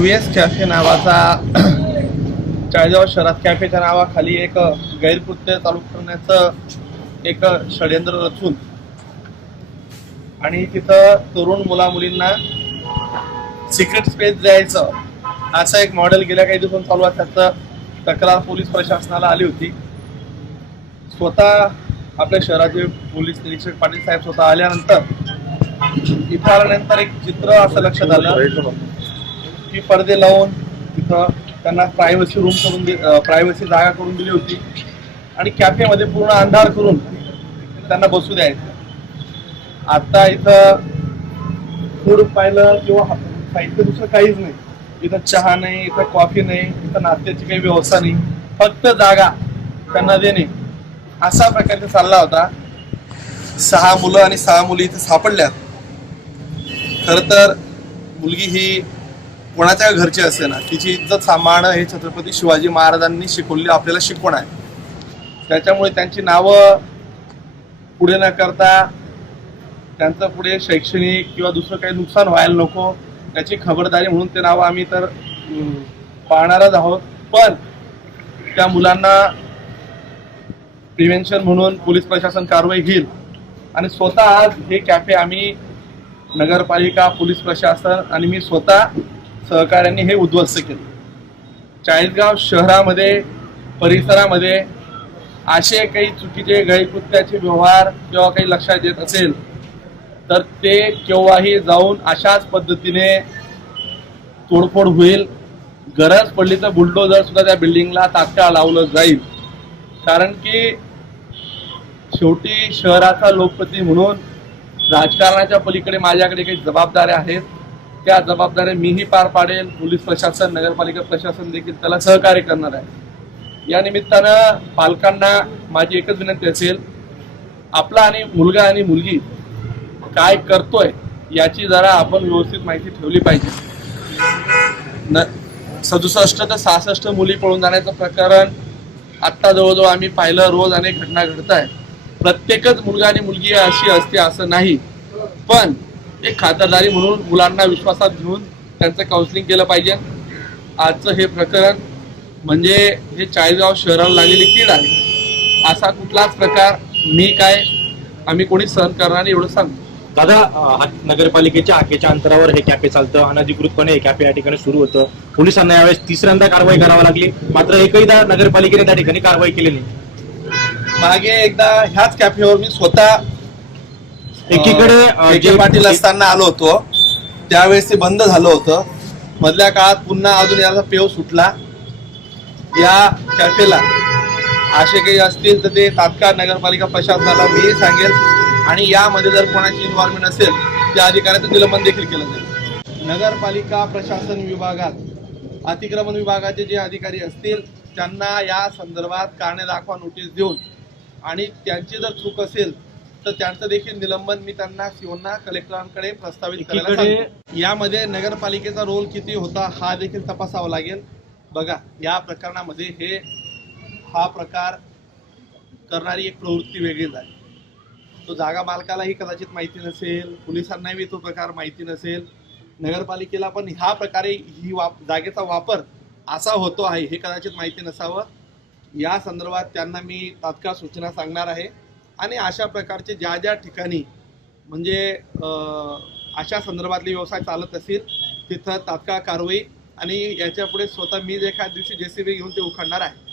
U S cafe नावाचा चाळीसगाव शहरात कॅफेच्या नावाखाली एक गैरकृत्य चालू करण्याचं एक षडयंत्र रचून आणि तिथं तरुण मुला मुलींना सिक्रेट स्पेस द्यायचं असं एक मॉडेल गेल्या काही दिवसांनी चालू आहे. त्याचं तक्रार पोलीस प्रशासनाला आली होती. स्वतः आपल्या शहराचे पोलीस निरीक्षक पाटील साहेब स्वतः आल्यानंतर इथं आल्यानंतर एक चित्र असं लक्षात आलं. की पडदे लावून तिथं त्यांना प्रायव्हसी रूम करून प्रायव्हसी जागा करून दिली होती. आणि कॅफेमध्ये पूर्ण अंधार करून त्यांना बसू द्यायचं. आता इथं फूड पाहिलं किंवा साहित्य दुसरं काहीच नाही. इथं चहा नाही इथं कॉफी नाही इथं नाश्त्याची काही व्यवस्था नाही. फक्त जागा त्यांना देणे. असा प्रकारचा चालला होता. सहा मुलं आणि सहा मुली इथे सापडल्यात. खर तर मुलगी ही कोणाच्या घरची असे ना तिची इज्जत सांभाळणं हे छत्रपती शिवाजी महाराजांनी शिकवली आपल्याला शिकवण आहे. त्याच्यामुळे त्यांची नावं पुढे न करता त्यांचं पुढे शैक्षणिक किंवा दुसरं काही नुकसान व्हायला नको त्याची खबरदारी म्हणून ते नावं आम्ही तर पाहणारच आहोत. पण त्या मुलांना प्रिव्हेन्शन म्हणून पोलीस प्रशासन कारवाई घेईल आणि स्वतः आज हे कॅफे आम्ही नगरपालिका पोलीस प्रशासन आणि मी स्वतः सहकार्याने हे उद्ध्वस्त केले. चाळीसगाव शहरामध्ये परिसरामध्ये असे काही चुकीचे गैरकृत्याचे व्यवहार किंवा काही लक्षात येत असेल तर ते केव्हाही जाऊन अशाच पद्धतीने तोडफोड होईल. गरज पडली तर बुलडोजर सुद्धा त्या बिल्डिंगला तात्काळ लावलं जाईल. कारण की शेवटी शहराचा लोकप्रतिनिधी म्हणून राजकारणाच्या पलीकडे माझ्याकडे काही जबाबदाऱ्या आहेत. त्या जबाबदाऱ्या मीही पार पाडेल. पोलीस प्रशासन नगरपालिका प्रशासन देखील त्याला सहकार्य करणार आहे. या निमित्तानं पालकांना माझी एकच विनंती असेल आपला आणि मुलगा आणि मुलगी काय करतोय याची जरा आपण व्यवस्थित माहिती ठेवली पाहिजे. न सदुसष्ट ते सहासष्ट मुली पळून जाण्याचं प्रकरण आत्ता जवळजवळ आम्ही पाहिलं रोज अनेक घटना घडत आहे प्रत्येकच मुलगा आणि मुलगी अशी असते असं नाही. पण एक खातरदारी म्हणून मुलांना विश्वासात घेऊन त्यांचं काउन्सिलिंग केलं पाहिजे. आजचं हे प्रकरण म्हणजे हे चाळीसगाव शहराला लागलेली कीड आहे. असा कुठलाच प्रकार मी काय आम्ही कोणी सहन करणार नाही एवढं सांगतो. दादा नगरपालिकेच्या आखेच्या अंतरावर हे कॅफे चालतं. अनधिकृतपणे हे कॅफे या ठिकाणी सुरू होतं. पोलिसांना यावेळेस तिसऱ्यांदा कारवाई करावी लागली. मात्र एकहीदा नगरपालिकेने त्या ठिकाणी कारवाई केली नाही. मागे एकदा ह्याच कॅफेवर मी स्वतः एकीकडे के पाटील असताना आलो होतो. त्यावेळेस ते बंद झालं होतं. मधल्या काळात पुन्हा अजून याचा पेव सुटला. या कॅफेला. असे काही असतील तर ते तात्काळ नगरपालिका प्रशासनाला मी सांगेल. आणि यामध्ये जर कोणाची इन्व्हॉल्वमेंट असेल त्या अधिकाऱ्याचं निलंबन देखील केलं जाईल. नगरपालिका प्रशासन विभागात अतिक्रमण विभागाचे जे अधिकारी असतील त्यांना या संदर्भात कारणे दाखवा नोटीस देऊन आणि त्यांची जर चूक असेल तर त्यांचं देखील निलंबन मी त्यांना सीओना कलेक्टरांकडे प्रस्तावित करायला. यामध्ये नगरपालिकेचा रोल किती होता हा देखील तपासावा लागेल. बघा या प्रकरणामध्ये हे हा प्रकार करणारी एक प्रवृत्ती वेगळीच आहे. तो जागा मालकालाही कदाचित माहिती नसेल पोलिसांनाही तो प्रकार माहिती नसेल. नगरपालिकेला पण ह्या प्रकारे ही वाप जागेचा वापर असा होतो आहे हे कदाचित माहिती नसावं. या संदर्भात त्यांना मी तात्काळ सूचना सांगणार आहे. आणि अशा प्रकारचे ज्या ज्या ठिकाणी म्हणजे अशा संदर्भातले व्यवसाय चालत असतील तिथं तात्काळ कारवाई आणि याच्यापुढे स्वतः मी जे सी बी घेऊन ते उखडणार आहे.